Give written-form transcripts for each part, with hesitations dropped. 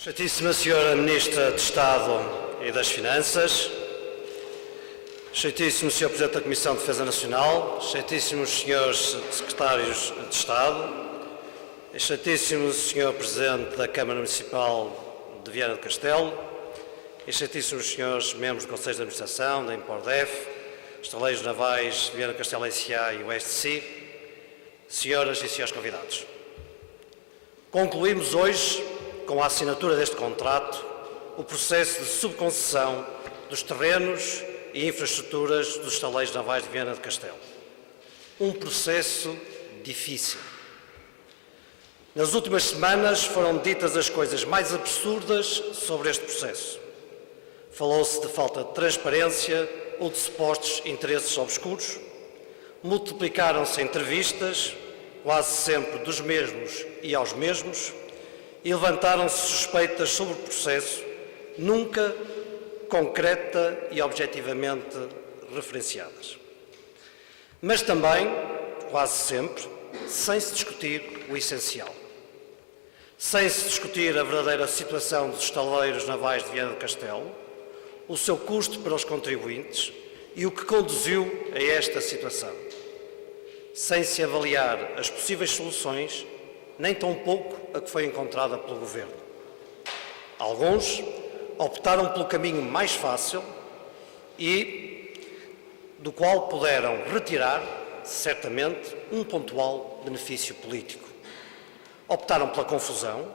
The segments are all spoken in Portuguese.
Excelentíssima Senhora Ministra de Estado e das Finanças, Excelentíssimo Senhor Presidente da Comissão de Defesa Nacional, Excelentíssimos Senhores Secretários de Estado, Excelentíssimo Senhor Presidente da Câmara Municipal de Viana do Castelo, Excelentíssimos Senhores Membros do Conselho de Administração da Impordef, Estaleiros Navais de Viana do Castelo S.A. e o STC, Senhoras e Senhores convidados. Concluímos hoje, com a assinatura deste contrato, o processo de subconcessão dos terrenos e infraestruturas dos estaleiros navais de Viana do Castelo. Um processo difícil. Nas últimas semanas foram ditas as coisas mais absurdas sobre este processo. Falou-se de falta de transparência ou de supostos interesses obscuros. Multiplicaram-se entrevistas, quase sempre dos mesmos e aos mesmos, e levantaram-se suspeitas sobre o processo, nunca concreta e objetivamente referenciadas. Mas também, quase sempre, sem se discutir o essencial. Sem se discutir a verdadeira situação dos estaleiros navais de Viana do Castelo, o seu custo para os contribuintes e o que conduziu a esta situação. Sem se avaliar as possíveis soluções, nem tão pouco a que foi encontrada pelo Governo. Alguns optaram pelo caminho mais fácil e do qual puderam retirar, certamente, um pontual benefício político. Optaram pela confusão,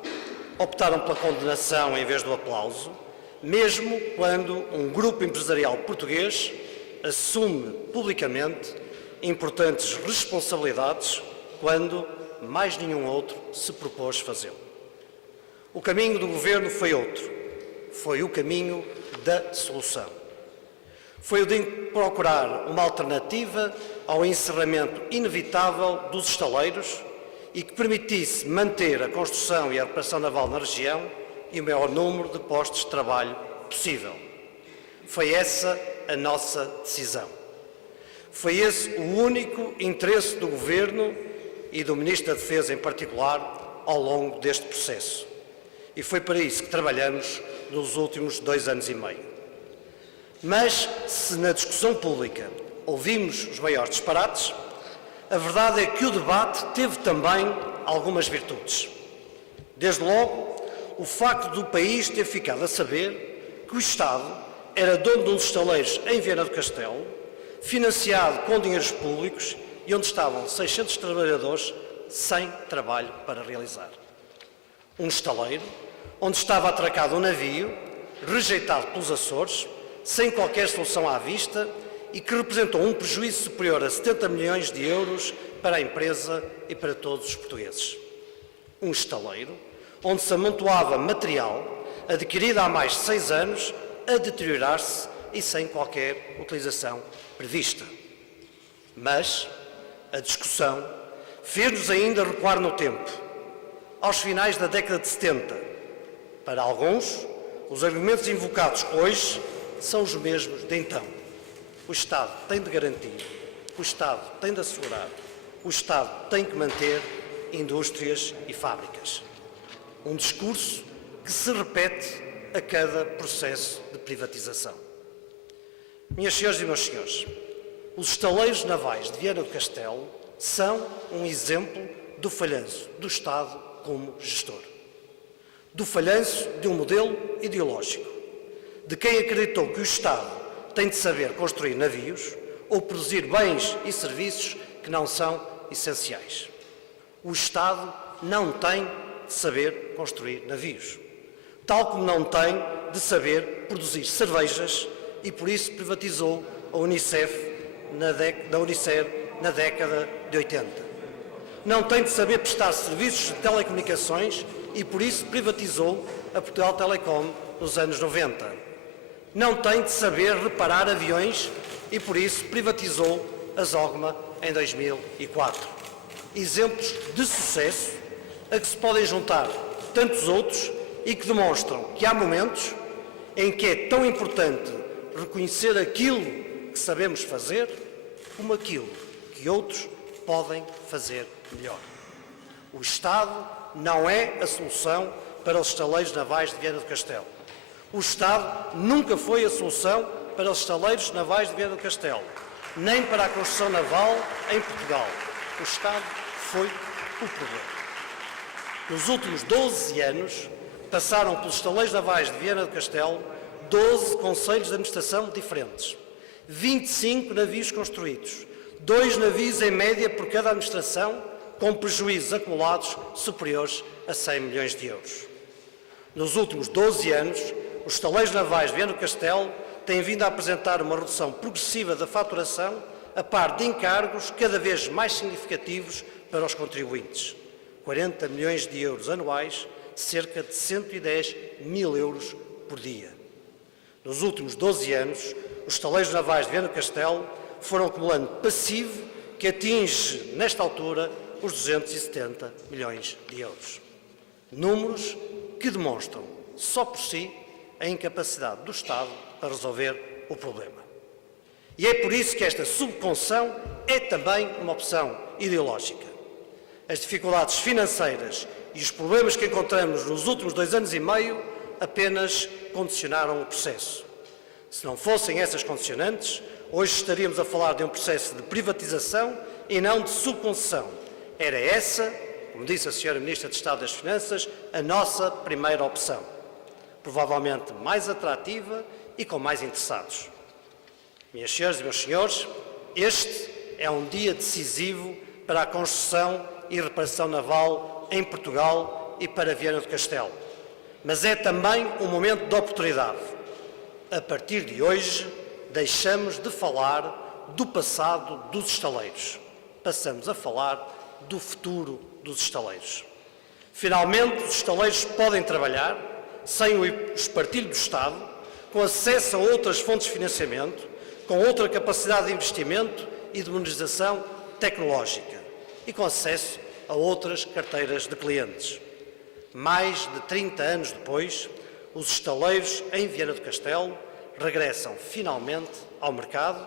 optaram pela condenação em vez do aplauso, mesmo quando um grupo empresarial português assume publicamente importantes responsabilidades quando mais nenhum outro se propôs fazê-lo. O caminho do Governo foi outro. Foi o caminho da solução. Foi o de procurar uma alternativa ao encerramento inevitável dos estaleiros e que permitisse manter a construção e a reparação naval na região e o maior número de postos de trabalho possível. Foi essa a nossa decisão. Foi esse o único interesse do Governo e do Ministro da Defesa em particular ao longo deste processo. E foi para isso que trabalhamos nos últimos 2 anos e meio. Mas, se na discussão pública ouvimos os maiores disparates, a verdade é que o debate teve também algumas virtudes. Desde logo, o facto do país ter ficado a saber que o Estado era dono de uns estaleiros em Viana do Castelo, financiado com dinheiros públicos e onde estavam 600 trabalhadores sem trabalho para realizar. Um estaleiro onde estava atracado um navio, rejeitado pelos Açores, sem qualquer solução à vista e que representou um prejuízo superior a 70 milhões de euros para a empresa e para todos os portugueses. Um estaleiro onde se amontoava material adquirido há mais de 6 anos a deteriorar-se e sem qualquer utilização prevista. Mas a discussão fez-nos ainda recuar no tempo, aos finais da década de 70. Para alguns, os argumentos invocados hoje são os mesmos de então. O Estado tem de garantir, o Estado tem de assegurar, o Estado tem que manter indústrias e fábricas. Um discurso que se repete a cada processo de privatização. Minhas senhoras e meus senhores, os estaleiros navais de Viana do Castelo são um exemplo do falhanço do Estado como gestor. Do falhanço de um modelo ideológico, de quem acreditou que o Estado tem de saber construir navios ou produzir bens e serviços que não são essenciais. O Estado não tem de saber construir navios, tal como não tem de saber produzir cervejas e por isso privatizou a Unicef na década de 80. Não tem de saber prestar serviços de telecomunicações e por isso privatizou a Portugal Telecom nos anos 90. Não tem de saber reparar aviões e por isso privatizou a Zogma em 2004. Exemplos de sucesso a que se podem juntar tantos outros e que demonstram que há momentos em que é tão importante reconhecer aquilo que sabemos fazer como aquilo que outros podem fazer melhor. O Estado não é a solução para os estaleiros navais de Viana do Castelo. O Estado nunca foi a solução para os estaleiros navais de Viana do Castelo, nem para a construção naval em Portugal. O Estado foi o problema. Nos últimos 12 anos, passaram pelos estaleiros navais de Viana do Castelo 12 conselhos de administração diferentes, 25 navios construídos, 2 navios em média por cada administração, com prejuízos acumulados superiores a 100 milhões de euros. Nos últimos 12 anos, os estaleiros navais de Viana do Castelo têm vindo a apresentar uma redução progressiva da faturação, a par de encargos cada vez mais significativos para os contribuintes. 40 milhões de euros anuais, cerca de 110 mil euros por dia. Nos últimos 12 anos, os estaleiros navais de Viana do Castelo foram acumulando passivo que atinge, nesta altura, os 270 milhões de euros. Números que demonstram, só por si, a incapacidade do Estado para resolver o problema. E é por isso que esta subconcessão é também uma opção ideológica. As dificuldades financeiras e os problemas que encontramos nos últimos 2 anos e meio apenas condicionaram o processo. Se não fossem essas condicionantes, hoje estaríamos a falar de um processo de privatização e não de subconcessão. Era essa, como disse a Sra. Ministra de Estado das Finanças, a nossa primeira opção. Provavelmente mais atrativa e com mais interessados. Minhas senhoras e meus senhores, este é um dia decisivo para a construção e reparação naval em Portugal e para Viana do Castelo. Mas é também um momento de oportunidade. A partir de hoje, deixamos de falar do passado dos estaleiros. Passamos a falar do futuro dos estaleiros. Finalmente, os estaleiros podem trabalhar sem o espartilho do Estado, com acesso a outras fontes de financiamento, com outra capacidade de investimento e de modernização tecnológica e com acesso a outras carteiras de clientes. Mais de 30 anos depois, os estaleiros em Viana do Castelo regressam finalmente ao mercado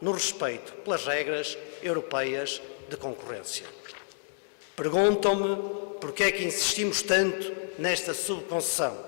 no respeito pelas regras europeias de concorrência. Perguntam-me porque é que insistimos tanto nesta subconcessão.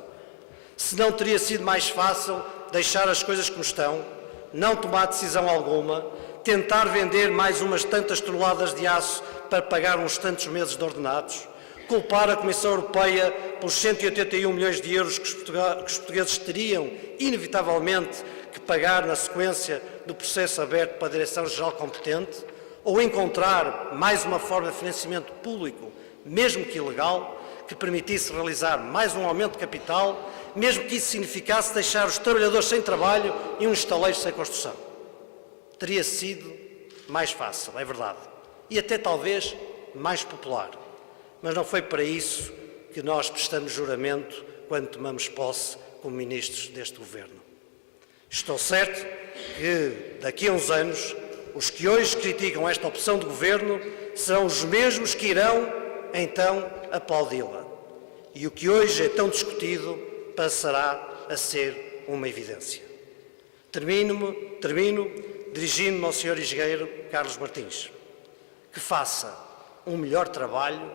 Se não teria sido mais fácil deixar as coisas como estão, não tomar decisão alguma, tentar vender mais umas tantas toneladas de aço para pagar uns tantos meses de ordenados, culpar a Comissão Europeia pelos 181 milhões de euros que os portugueses teriam, inevitavelmente, que pagar na sequência do processo aberto para a Direção-Geral competente, ou encontrar mais uma forma de financiamento público, mesmo que ilegal, que permitisse realizar mais um aumento de capital, mesmo que isso significasse deixar os trabalhadores sem trabalho e um estaleiro sem construção. Teria sido mais fácil, é verdade, e até talvez mais popular. Mas não foi para isso que nós prestamos juramento quando tomamos posse como ministros deste Governo. Estou certo que, daqui a uns anos, os que hoje criticam esta opção de Governo serão os mesmos que irão, então, aplaudi-la. E o que hoje é tão discutido passará a ser uma evidência. Termino dirigindo-me ao Sr. Engenheiro Carlos Martins, que faça um melhor trabalho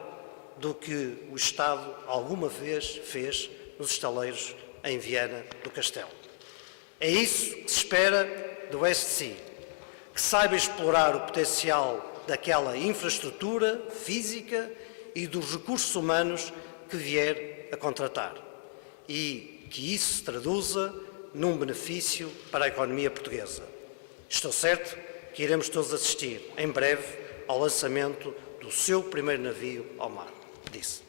do que o Estado alguma vez fez nos estaleiros em Viana do Castelo. É isso que se espera do STC, que saiba explorar o potencial daquela infraestrutura física e dos recursos humanos que vier a contratar e que isso se traduza num benefício para a economia portuguesa. Estou certo que iremos todos assistir, em breve, ao lançamento do seu primeiro navio ao mar. Disse.